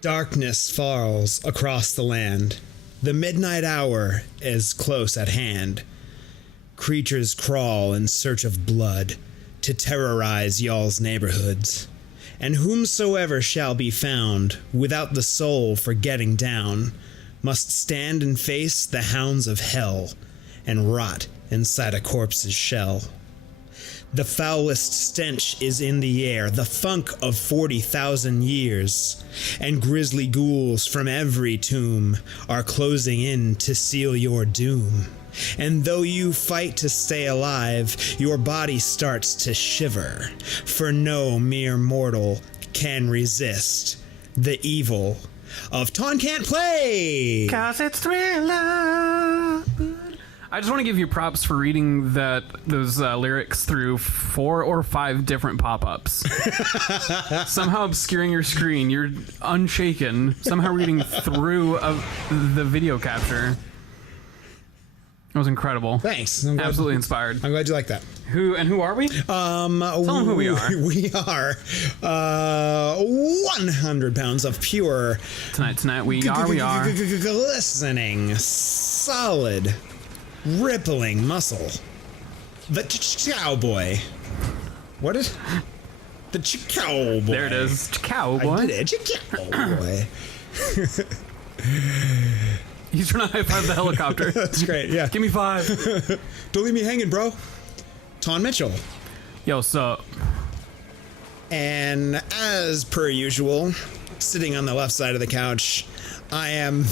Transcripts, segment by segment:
Darkness falls across the land. The midnight hour is close at hand. Creatures crawl in search of blood to terrorize y'all's neighborhoods. And whomsoever shall be found without the soul for getting down must stand and face the hounds of hell and rot inside a corpse's shell. The foulest stench is in the air, the funk of 40,000 years, and grisly ghouls from every tomb are closing in to seal your doom. And though you fight to stay alive, your body starts to shiver, for no mere mortal can resist the evil of Ton Can't Play! 'Cause it's Thriller! I just want to give you props for reading those lyrics through 4 or 5 different pop-ups. Somehow obscuring your screen. You're unshaken. Somehow reading through the video capture. It was incredible. Thanks. Absolutely inspired. I'm glad you like that. Who are we? Tell them who we are. We are 100 pounds of pure... Tonight, we are. Glistening, solid, rippling muscle. The cowboy. What is... The cowboy. There it is. Cowboy. I did it. Cowboy. He's trying to high-five the helicopter. That's great, yeah. Give me 5. Don't leave me hanging, bro. Ton Mitchell. Yo, sup? And as per usual, sitting on the left side of the couch, I am...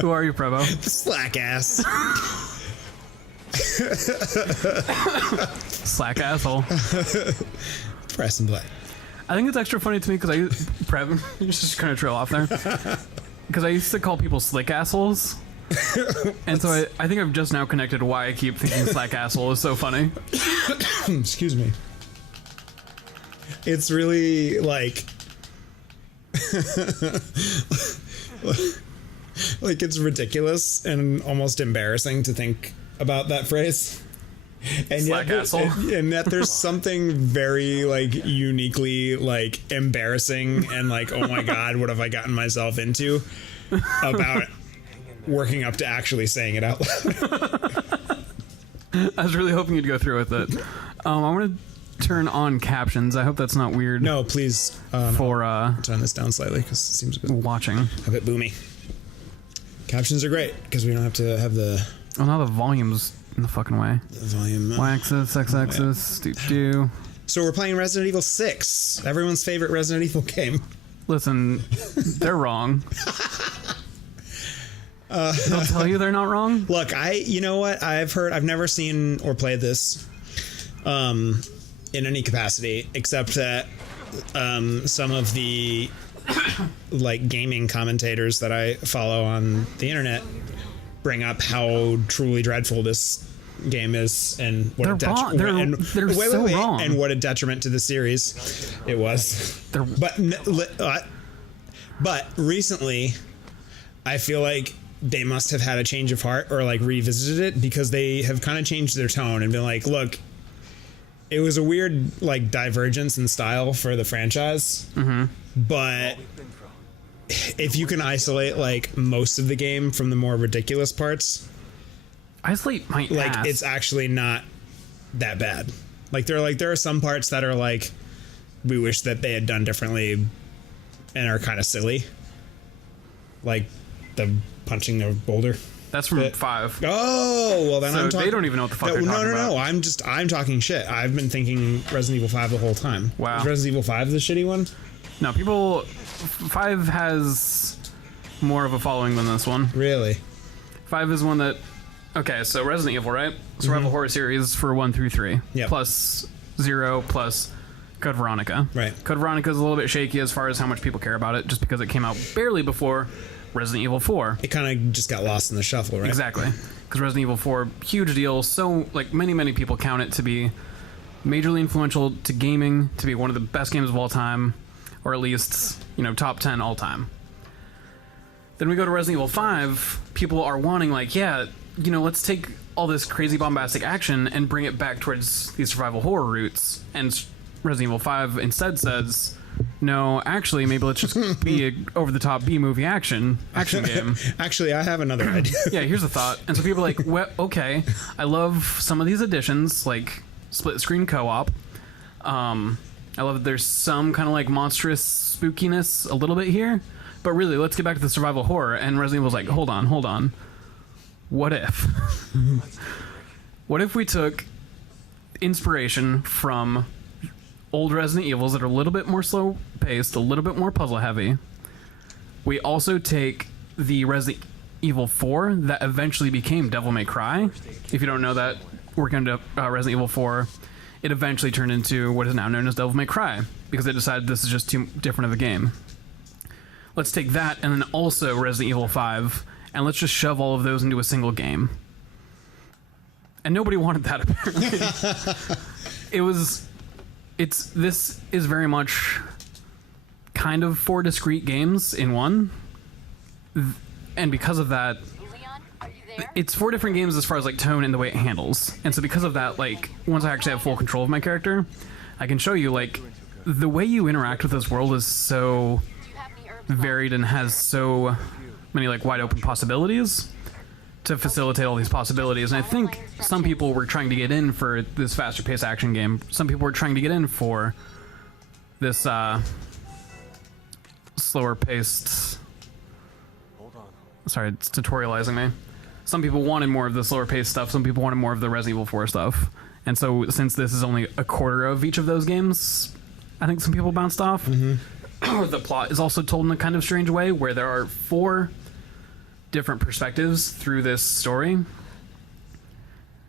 Who are you, Prevo? Slack ass. Slack asshole. Press and play. I think it's extra funny to me because Prev, you're just kind of trail off there. Because I used to call people slick assholes. And so I think I've just now connected why I keep thinking slack asshole is so funny. Excuse me. It's really like... like it's ridiculous and almost embarrassing to think about that phrase. And slack yet, asshole. And yet there's something very like uniquely like embarrassing and like, oh my god, what have I gotten myself into about working up to actually saying it out loud. I was really hoping you'd go through with it. I want to turn on captions. I hope that's not weird. No, please. For turn this down slightly because it seems a watching. bit boomy. Captions are great because we don't have to have the... Oh, now the volume's in the fucking way. The volume. Y-axis, x-axis, do. So we're playing Resident Evil 6, everyone's favorite Resident Evil game. Listen, they're wrong. They'll tell you they're not wrong. Look, you know what? I've never seen or played this in any capacity, except that some of the like gaming commentators that I follow on the internet bring up how truly dreadful this game is and what they're wrong. They're so wrong. And what a detriment to the series it was. But recently, I feel like they must have had a change of heart or like revisited it because they have kind of changed their tone and been like, look, it was a weird like divergence in style for the franchise, but if you can isolate like most of the game from the more ridiculous parts, isolate my ass. It's actually not that bad. Like there are some parts that are like we wish that they had done differently and are kind of silly, like the punching the boulder. That's from 5. Oh, well then so I'm talking... they don't even know what the fuck they're talking about. No. I'm talking shit. I've been thinking Resident Evil 5 the whole time. Wow. Is Resident Evil 5 the shitty one? No, 5 has more of a following than this one. Really? 5 is one that... Okay, so Resident Evil, right? Survival horror series for 1 through 3. Yep. Plus 0, plus Code Veronica. Right. Code Veronica is a little bit shaky as far as how much people care about it, just because it came out barely before Resident Evil 4. It kind of just got lost in the shuffle, right? Exactly. Because Resident Evil 4, huge deal. So, like, many people count it to be majorly influential to gaming, to be one of the best games of all time, or at least, top 10 all time. Then we go to Resident Evil 5. People are wanting, like, yeah, let's take all this crazy bombastic action and bring it back towards these survival horror roots and Resident Evil 5 instead says, no, actually, maybe let's just be a over-the-top B-movie action game. Actually, I have another idea. Yeah, here's a thought. And so people are like, well, okay, I love some of these additions, like split-screen co-op. I love that there's some kind of like monstrous spookiness a little bit here. But really, let's get back to the survival horror. And Resident Evil's like, hold on. What if? What if we took inspiration from old Resident Evils that are a little bit more slow paced, a little bit more puzzle heavy? We also take the Resident Evil 4 that eventually became Devil May Cry. If you don't know that, working on Resident Evil 4, it eventually turned into what is now known as Devil May Cry because they decided this is just too different of a game. Let's take that and then also Resident Evil 5 and let's just shove all of those into a single game. And nobody wanted that, apparently. This is very much kind of 4 discrete games in one. And because of that, it's 4 different games as far as like tone and the way it handles. And so because of that, like once I actually have full control of my character, I can show you like the way you interact with this world is so varied and has so many like wide open possibilities to facilitate all these possibilities. And I think some people were trying to get in for this faster paced action game. Some people were trying to get in for this slower paced. Sorry, it's tutorializing me. Some people wanted more of the slower paced stuff. Some people wanted more of the Resident Evil 4 stuff. And so since this is only a quarter of each of those games, I think some people bounced off. The plot is also told in a kind of strange way where there are 4 different perspectives through this story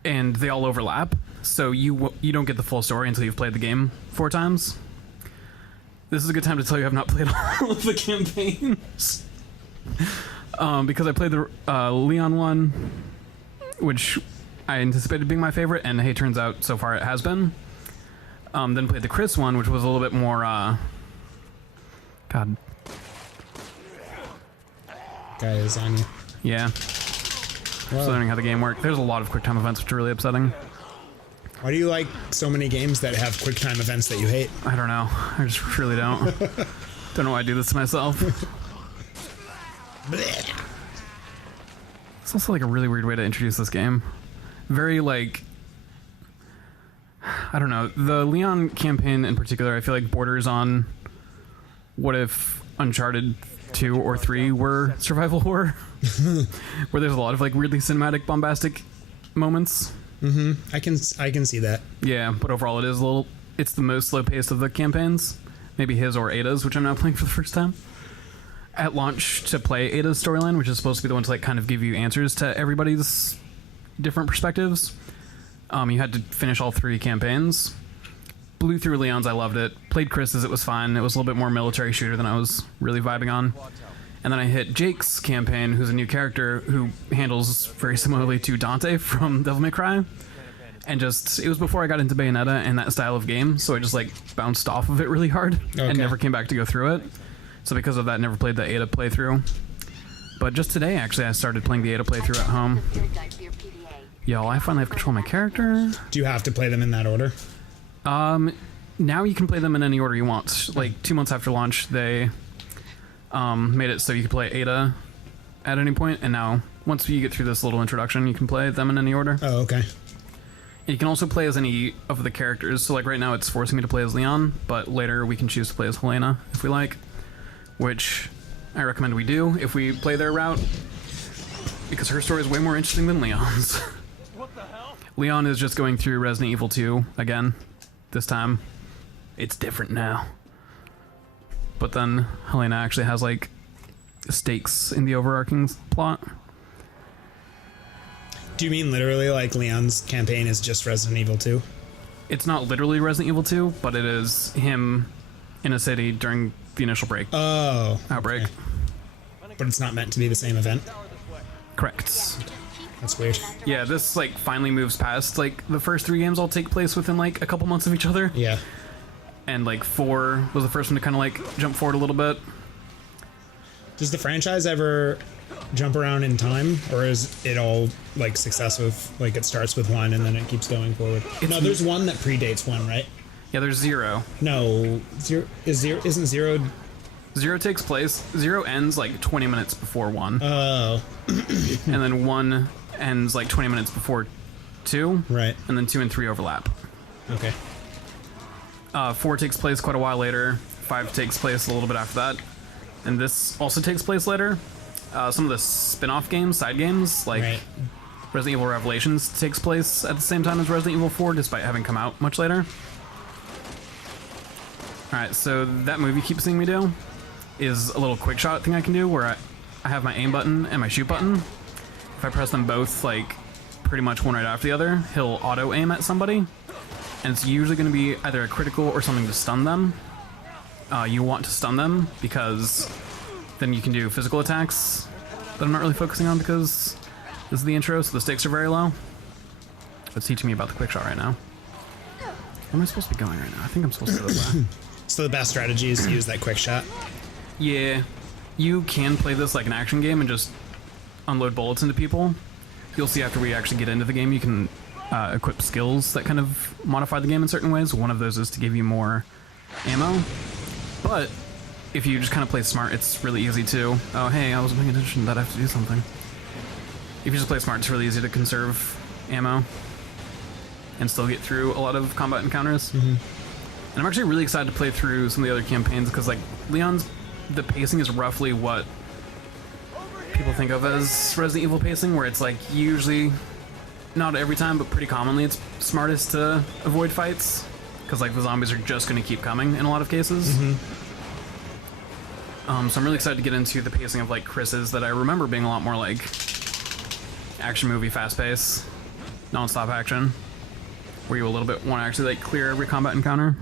and they all overlap, so you don't get the full story until you've played the game 4 times. This is a good time to tell you I've not played all of the campaigns because I played the Leon one, which I anticipated being my favorite, and hey, turns out so far it has been. Then played the Chris one, which was a little bit more God. Guy is on you. Yeah. Just learning how the game works. There's a lot of quick time events, which are really upsetting. Why do you like so many games that have quick time events that you hate? I don't know. I just really don't. Don't know why I do this to myself. It's also like a really weird way to introduce this game. Very like, I don't know. The Leon campaign in particular, I feel like borders on what if Uncharted 2 or 3 were survival horror, where there's a lot of like weirdly cinematic, bombastic moments. I can see that. Yeah, but overall it's the most slow paced of the campaigns. Maybe his or Ada's, which I'm now playing for the first time. At launch to play Ada's storyline, which is supposed to be the one to like kind of give you answers to everybody's different perspectives. You had to finish all 3 campaigns. Blew through Leon's, I loved it. Played Chris's, it was fine. It was a little bit more military shooter than I was really vibing on. And then I hit Jake's campaign, who's a new character who handles very similarly to Dante from Devil May Cry. And just, it was before I got into Bayonetta and that style of game, so I just like bounced off of it really hard and never came back to go through it. So because of that, never played the Ada playthrough. But just today, actually, I started playing the Ada playthrough at home. Yo, I finally have control of my character. Do you have to play them in that order? Now you can play them in any order you want. Like 2 months after launch, they made it so you can play Ada at any point, and now once you get through this little introduction, you can play them in any order. Oh, okay. And you can also play as any of the characters. So like right now, it's forcing me to play as Leon, but later we can choose to play as Helena if we like, which I recommend we do if we play their route, because her story is way more interesting than Leon's. What the hell? Leon is just going through Resident Evil 2 again. This time, it's different now. But then Helena actually has like stakes in the overarching plot. Do you mean literally like Leon's campaign is just Resident Evil 2? It's not literally Resident Evil 2, but it is him in a city during the initial outbreak. Okay. But it's not meant to be the same event? Correct. That's weird. Yeah, this like finally moves past like the first 3 games all take place within like a couple months of each other. Yeah. And like 4 was the first one to kind of like jump forward a little bit. Does the franchise ever jump around in time, or is it all like successive? Like it starts with 1 and then it keeps going forward? No, there's one that predates 1, right? Yeah, there's 0. No, isn't 0? 0 takes place. 0 ends like 20 minutes before 1. Oh. And then 1 ends like 20 minutes before 2. Right. And then 2 and 3 overlap. Okay. 4 takes place quite a while later. 5 takes place a little bit after that. And this also takes place later. Some of the spin-off games, side games, like Right. Resident Evil Revelations takes place at the same time as Resident Evil 4, despite having come out much later. Alright, so that move you keep seeing me do is a little quick shot thing I can do where I have my aim button and my shoot button. If I press them both, like, pretty much one right after the other, he'll auto-aim at somebody. And it's usually going to be either a critical or something to stun them. You want to stun them because then you can do physical attacks that I'm not really focusing on because this is the intro, so the stakes are very low. It's teaching me about the quick shot right now. Where am I supposed to be going right now? I think I'm supposed to go this way. So the best strategy is to use that quick shot? Yeah, you can play this like an action game and just unload bullets into people. You'll see after we actually get into the game, you can equip skills that kind of modify the game in certain ways. One of those is to give you more ammo. But if you just kind of play smart, it's really easy to... Oh, hey, I wasn't paying attention. That I have to do something. If you just play smart, it's really easy to conserve ammo and still get through a lot of combat encounters. Mm-hmm. And I'm actually really excited to play through some of the other campaigns because, like, the pacing is roughly what people think of as Resident Evil pacing, where it's like usually, not every time, but pretty commonly, it's smartest to avoid fights because, like, the zombies are just going to keep coming in a lot of cases. Mm-hmm. So I'm really excited to get into the pacing of, like, Chris's that I remember being a lot more like action movie, fast pace, non-stop action, where you a little bit want to actually, like, clear every combat encounter.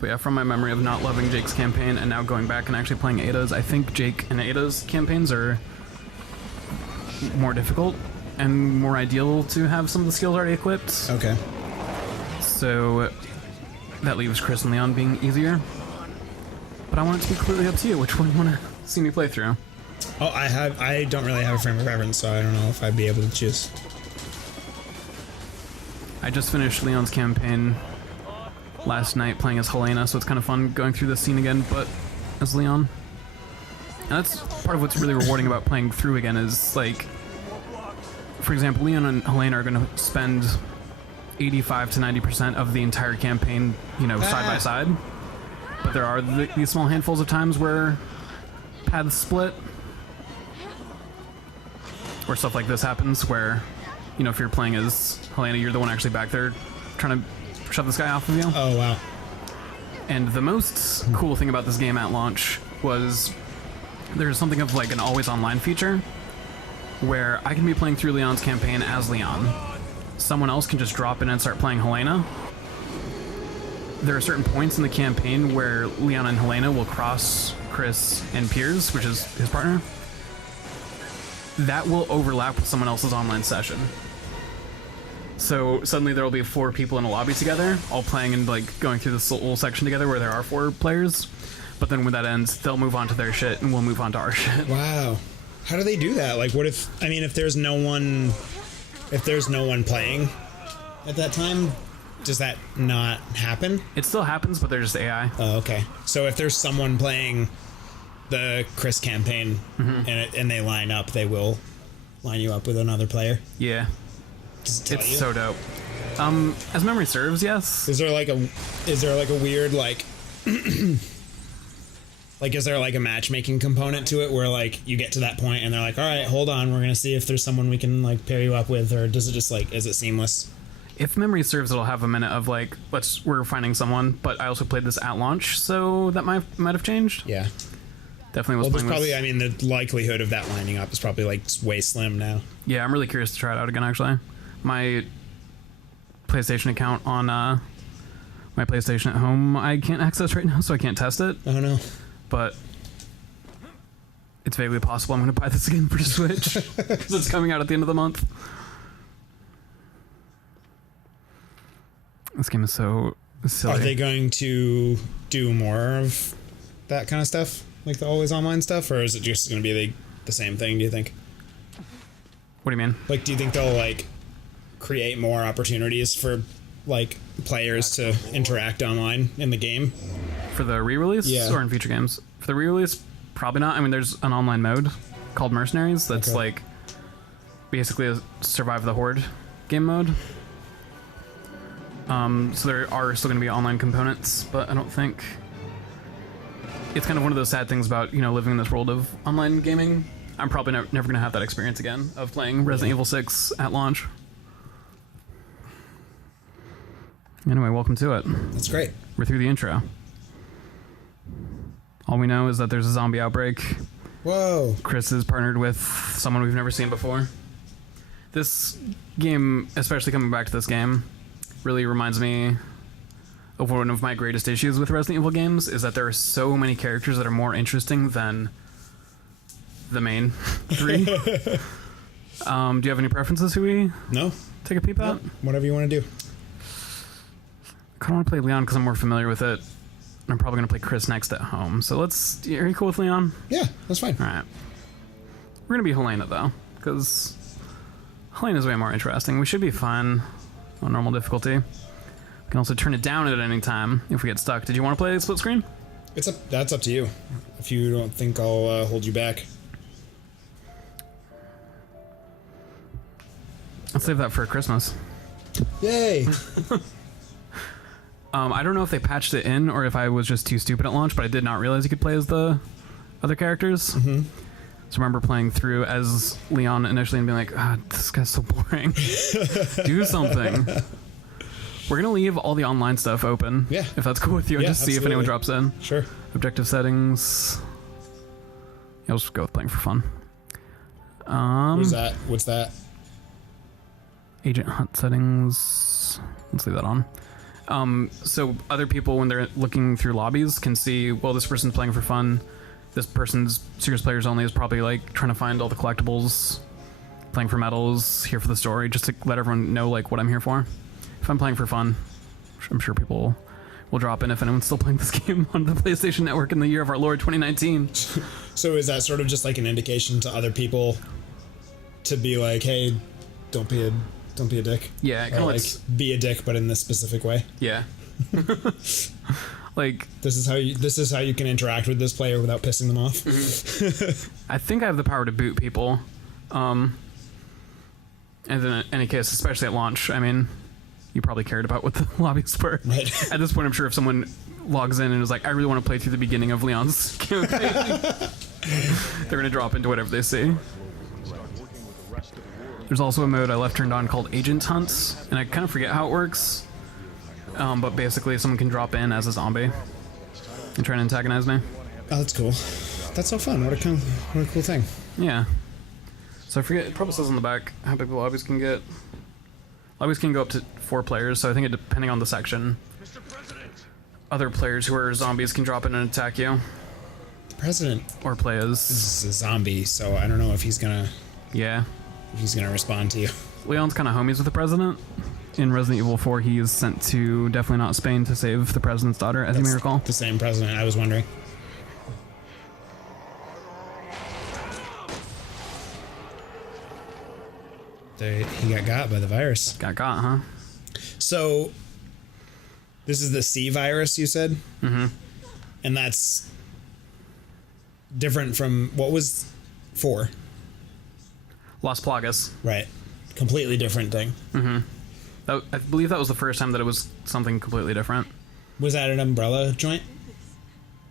But yeah, from my memory of not loving Jake's campaign and now going back and actually playing Ada's, I think Jake and Ada's campaigns are more difficult and more ideal to have some of the skills already equipped. Okay. So that leaves Chris and Leon being easier. But I want it to be completely up to you. Which one you want to see me play through? Oh, I don't really have a frame of reference, so I don't know if I'd be able to choose. I just finished Leon's campaign last night playing as Helena, so it's kind of fun going through this scene again, but as Leon. And that's part of what's really rewarding about playing through again is, like, for example, Leon and Helena are going to spend 85 to 90% of the entire campaign, you know, side by side. But there are these small handfuls of times where paths split, where stuff like this happens, where, you know, if you're playing as Helena, you're the one actually back there trying to shove this guy off of you. Oh, wow. And the most cool thing about this game at launch was there's something of like an always online feature where I can be playing through Leon's campaign as Leon. Someone else can just drop in and start playing Helena. There are certain points in the campaign where Leon and Helena will cross Chris and Piers, which is his partner. That will overlap with someone else's online session. So suddenly there will be 4 people in a lobby together, all playing and like going through this little section together where there are 4 players. But then when that ends, they'll move on to their shit and we'll move on to our shit. Wow. How do they do that? Like, what if, I mean, if there's no one playing at that time, does that not happen? It still happens, but they're just AI. Oh, okay. So if there's someone playing the Chris campaign and they line up, they will line you up with another player? Yeah. Does it tell It's you? so dope. As memory serves, yes. Is there like a weird like like is there like a matchmaking component to it where like you get to that point and they're like, all right, hold on, we're gonna see if there's someone we can like pair you up with, or does it just like, is it seamless? If memory serves, it'll have a minute of like, we're finding someone, but I also played this at launch, so that might have changed. Yeah. Definitely was Well, there's playing probably, this. I mean, the likelihood of that lining up is probably like way slim now. Yeah, I'm really curious to try it out again, actually. My PlayStation account on my PlayStation at home, I can't access right now, so I can't test it. Oh no. But it's vaguely possible I'm going to buy this again for Switch because it's coming out at the end of the month. This game is so silly. Are they going to do more of that kind of stuff? like the always online stuff, or is it just going to be the same thing? Do you think? What do you mean? Like, do you think they'll like create more opportunities for like players to interact online in the game for the re-release or in future games? For the re-release, probably not. I mean, there's an online mode called Mercenaries that's like basically a Survive the Horde game mode. So there are still going to be online components, but I don't think it's kind of one of those sad things about, living in this world of online gaming. I'm probably never going to have that experience again of playing Resident Evil 6 at launch. Anyway, welcome to it. That's great. We're through the intro. All we know is that there's a zombie outbreak. Whoa. Chris is partnered with someone we've never seen before. This game, especially coming back to this game, really reminds me of one of my greatest issues with Resident Evil games, is that there are so many characters that are more interesting than the main three. Do you have any preferences who we take a peep at? Whatever you want to do. I kind of want to play Leon because I'm more familiar with it. I'm probably going to play Chris next at home. So are you cool with Leon? Yeah, that's fine. All right. We're going to be Helena, though, because Helena's way more interesting. We should be fine on normal difficulty. We can also turn it down at any time if we get stuck. Did you want to play split screen? That's up to you. If you don't think I'll hold you back. Let's save that for Christmas. Yay! I don't know if they patched it in or if I was just too stupid at launch, but I did not realize you could play as the other characters. Mm-hmm. So I remember playing through as Leon initially and being like, this guy's so boring. Do something. We're going to leave all the online stuff open. Yeah. If that's cool with you. And just see if anyone drops in. Sure. Objective settings. Yeah, I'll just go with playing for fun. What's that? Agent hunt settings. Let's leave that on. So other people, when they're looking through lobbies, can see, well, this person's playing for fun. This person's serious players only is probably like trying to find all the collectibles, playing for medals, here for the story, just to let everyone know like what I'm here for. If I'm playing for fun, I'm sure people will drop in if anyone's still playing this game on the PlayStation Network in the year of our Lord 2019. So is that sort of just like an indication to other people to be like, hey, don't be a dick? Yeah, kind of like be a dick, but in this specific way. Yeah. Like this is how you can interact with this player without pissing them off. Mm-hmm. I think I have the power to boot people. And in any case, especially at launch, I mean, you probably cared about what the lobbies were. Right. At this point, I'm sure if someone logs in and is like, I really want to play through the beginning of Leon's campaign, they're going to drop into whatever they see. There's also a mode I left turned on called Agent Hunts, and I kind of forget how it works. But basically, someone can drop in as a zombie and try to antagonize me. Oh, that's cool. That's so fun. What a cool thing. Yeah. So I forget, it probably says on the back how big the lobbies can get. Lobbies can go up to 4 players, so I think depending on the section, other players who are zombies can drop in and attack you. The president. Or play as... This is a zombie, so I don't know if he's gonna... Yeah. If he's gonna respond to you. Leon's kind of homies with the president. In Resident Evil 4, he is sent to definitely not Spain to save the president's daughter, as you may recall. The same president, I was wondering. He got by the virus. Got, huh? So, this is the C virus, you said? Mm-hmm. And that's different from what was 4? Las Plagas. Right. Completely different thing. Mm-hmm. I believe that was the first time that it was something completely different. Was that an Umbrella joint?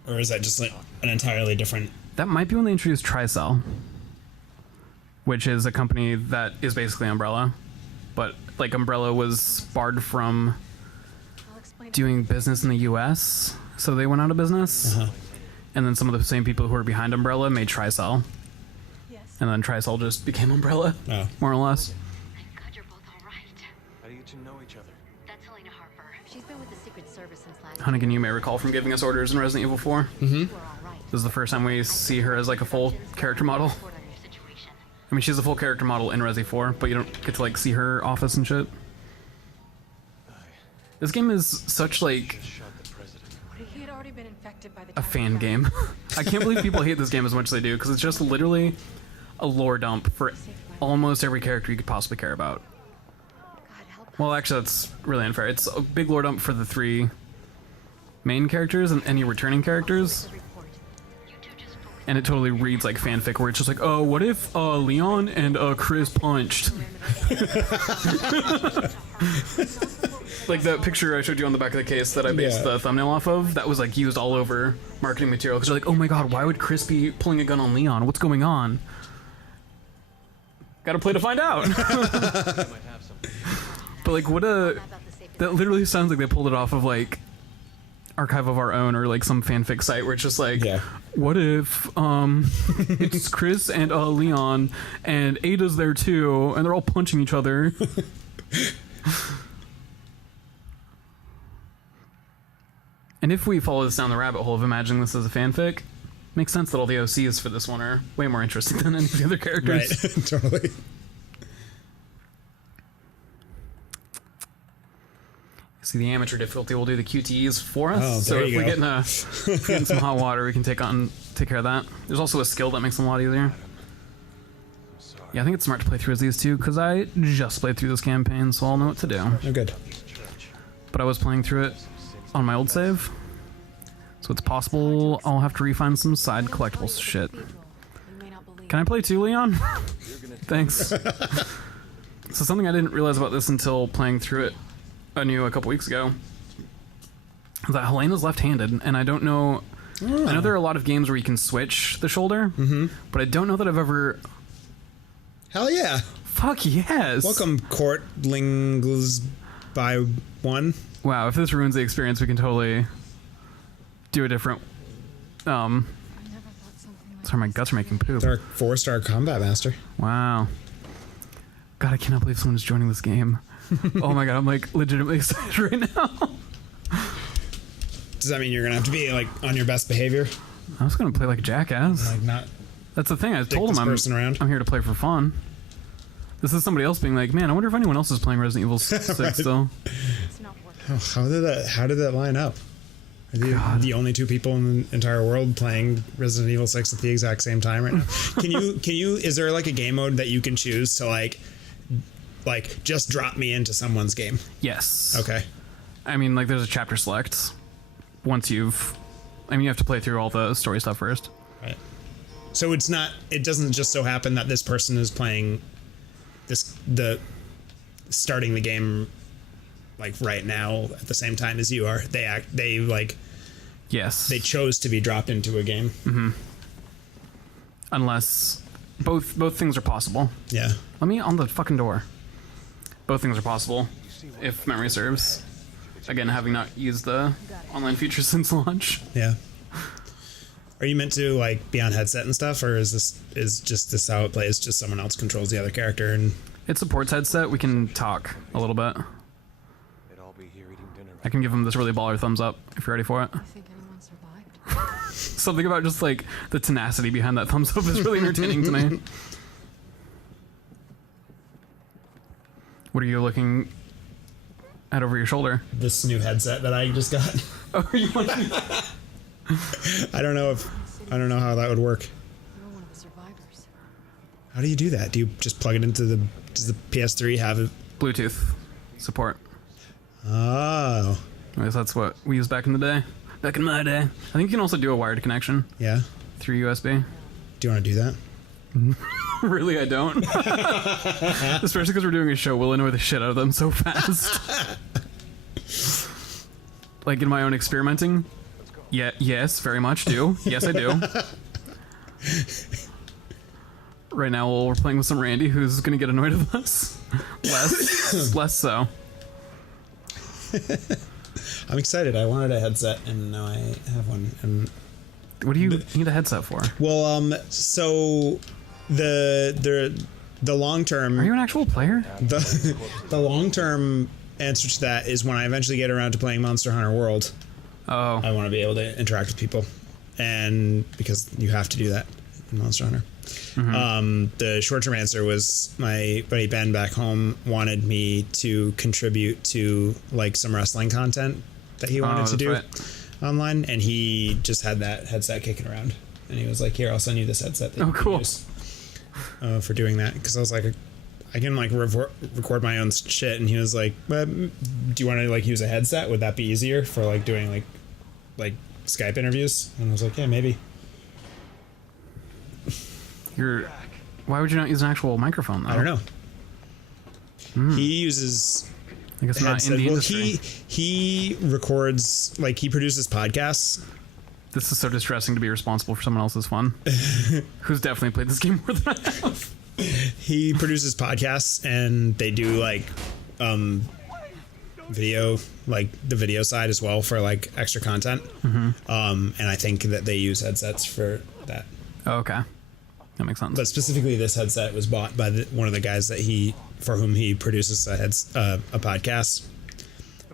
Or is that just like an entirely different... That might be when they introduced Tricell, which is a company that is basically Umbrella. But like Umbrella was barred from doing business in the US, so they went out of business. Uh-huh. And then some of the same people who were behind Umbrella made Tricell. Yes. And then Tricell just became Umbrella, more or less. Thank God you're both all right. How do you two know each other? That's Helena Harper. She's been with the Secret Service since last year. Hunnigan, you may recall from giving us orders in Resident Evil 4. Mm-hmm. We're all right. This is the first time we see her as like a full character model. Report on your situation. I mean, she's a full character model in Resi 4, but you don't get to like see her office and shit. This game is such like... He had already been infected by the a fan game. I can't believe people hate this game as much as they do, because it's just literally a lore dump for almost every character you could possibly care about. Well, actually, that's really unfair. It's a big lore dump for the 3 main characters and any returning characters. And it totally reads like fanfic, where it's just like, oh, what if Leon and Chris punched? Like the picture I showed you on the back of the case that I based the thumbnail off of, that was like used all over marketing material, because they're like, oh my god, why would Chris be pulling a gun on Leon? What's going on? Gotta play to find out. But like, that literally sounds like they pulled it off of like Archive of Our Own or like some fanfic site, where it's just like, what if it's Chris and Leon and Ada's there too, and they're all punching each other. And if we follow this down the rabbit hole of imagining this as a fanfic, makes sense that all the OCs for this one are way more interesting than any of the other characters. Right, totally. See, the amateur difficulty will do the QTEs for us. Oh, so there if you we go. get in some hot water, we can take care of that. There's also a skill that makes them a lot easier. Yeah, I think it's smart to play through as these two, because I just played through this campaign, so I'll know what to do. Oh, good. But I was playing through it on my old save, so it's possible I'll have to refine some side collectibles shit. Can I play too, Leon? Thanks. So something I didn't realize about this until playing through it anew a couple weeks ago is that Helena's left-handed, and I don't know. Oh. I know there are a lot of games where you can switch the shoulder, but I don't know that I've ever. Hell yeah! Fuck yes! Welcome, Courtlings by one. Wow, if this ruins the experience, we can totally do a different. Sorry, my guts are making poop. Our 4-star combat master. Wow. God, I cannot believe someone's joining this game. Oh my god, I'm like legitimately excited right now. Does that mean you're gonna have to be like on your best behavior? I was gonna play like a jackass. Like not. That's the thing. I told him around. I'm here to play for fun. This is somebody else being like, man, I wonder if anyone else is playing Resident Evil 6 Right. still. Oh, how did that line up? Are the only 2 people in the entire world playing Resident Evil 6 at the exact same time right now? Can you is there like a game mode that you can choose to like just drop me into someone's game? Yes. Okay. I mean, like, there's a chapter select once you have to play through all the story stuff first. Right. So it doesn't just so happen that this person is playing starting the game like right now at the same time as you are. Yes. They chose to be dropped into a game. Mm-hmm. Unless both things are possible. Yeah. Let me on the fucking door. Both things are possible, if memory serves. Again, having not used the online feature since launch. Yeah. Are you meant to like be on headset and stuff, or is this how it plays? Just someone else controls the other character and it supports headset. We can talk a little bit. I can give him this really baller thumbs up if you're ready for it. I think anyone survived. Something about just like the tenacity behind that thumbs up is really entertaining to me. What are you looking at over your shoulder? this new headset that I just got. Oh, you want to... I don't know how that would work. You're one of the survivors. How do you do that? Do you just plug it into does the PS3 have it? Bluetooth support. Oh. I guess that's what we used back in the day. Back in my day. I think you can also do a wired connection Yeah. through USB. Do you want to do that? Really, I don't. Especially because we're doing a show. We'll annoy the shit out of them so fast. Like in my own experimenting. Yeah. Yes, very much do. Yes, I do. Right now, we're playing with some Randy who's going to get annoyed with us. Less so. I'm excited. I wanted a headset, and now I have one. And What do you need a headset for? well, so the long term. Are you an actual player? The long term answer to that is when I eventually get around to playing Monster Hunter World. Oh. I want to be able to interact with people, and because you have to do that in Monster Hunter. Mm-hmm. The short-term answer was my buddy Ben back home wanted me to contribute to like some wrestling content that he wanted to do. Right. online, and he just had that headset kicking around, and he was like, "Here, I'll send you this headset that you can cool. use for doing that." Because I was like, I can like record my own shit, and he was like, "But do you want to like use a headset? Would that be easier for like doing like Skype interviews?" And I was like, "Yeah, maybe." Why would you not use an actual microphone though? I don't know. He uses. I guess not in the industry. He records, like, he produces podcasts. This is so distressing to be responsible for someone else's fun. Who's definitely played this game more than I have. He produces podcasts, and they do like video, like the video side as well for like extra content. And I think that they use headsets for that. Oh, okay, that makes sense. But specifically, this headset was bought by one of the guys for whom he produces a podcast,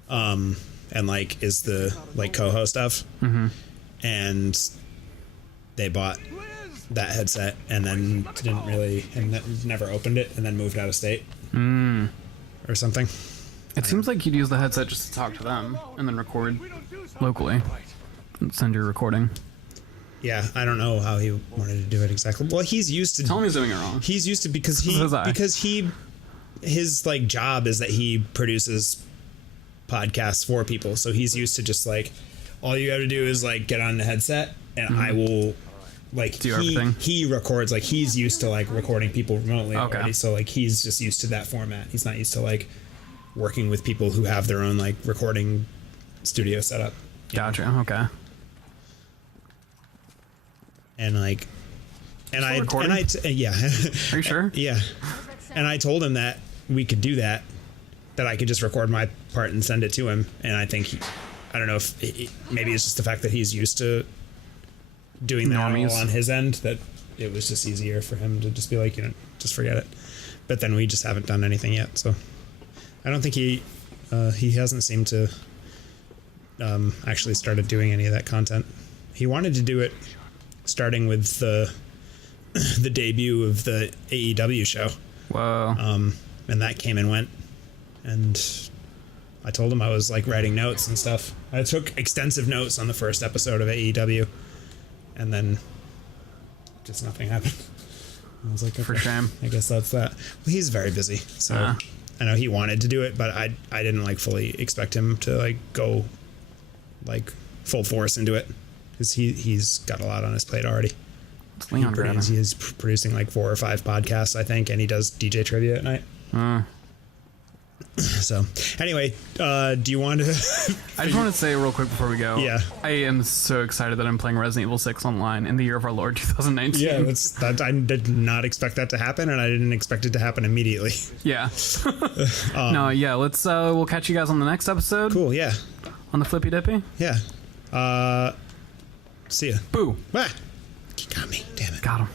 and like is the like co-host of, and they bought that headset and then never opened it and then moved out of state or something. It seems like you'd use the headset just to talk to them and then record locally and send your recording. Yeah, I don't know how he wanted to do it exactly. Well, he's used to. Tell me he's doing it wrong. He's used to because his like job is that he produces podcasts for people. So he's used to just like all you have to do is like get on the headset and I will like do everything. He records, like he's used to like recording people remotely already. So like he's just used to that format. He's not used to like working with people who have their own like recording studio setup. Gotcha. Okay. And like, and I yeah. Are you sure? Yeah. And I told him that we could do that I could just record my part and send it to him. And I think I don't know if maybe it's just the fact that he's used to doing that all on his end, that it was just easier for him to just be like, just forget it. But then we just haven't done anything yet. So I don't think he hasn't seemed to actually started doing any of that content. He wanted to do it starting with the debut of the AEW show. Whoa. And that came and went. And I told him I was like writing notes and stuff. I took extensive notes on the first episode of AEW, and then just nothing happened. I was like, okay, for shame. I guess that's that. Well, he's very busy, so I know he wanted to do it, but I didn't like fully expect him to like go like full force into it, because he's got a lot on his plate already. He's producing like 4 or 5 podcasts, I think, and he does DJ trivia at night. So anyway, do you want to I just want to say real quick before we go, I am so excited that I'm playing Resident Evil 6 online in the year of our Lord 2019. Yeah, I did not expect that to happen, and I didn't expect it to happen immediately. Yeah. Let's we'll catch you guys on the next episode. Cool. Yeah, on the Flippy Dippy. Yeah. See ya. Boo. Ah, he got me, damn it. Got him.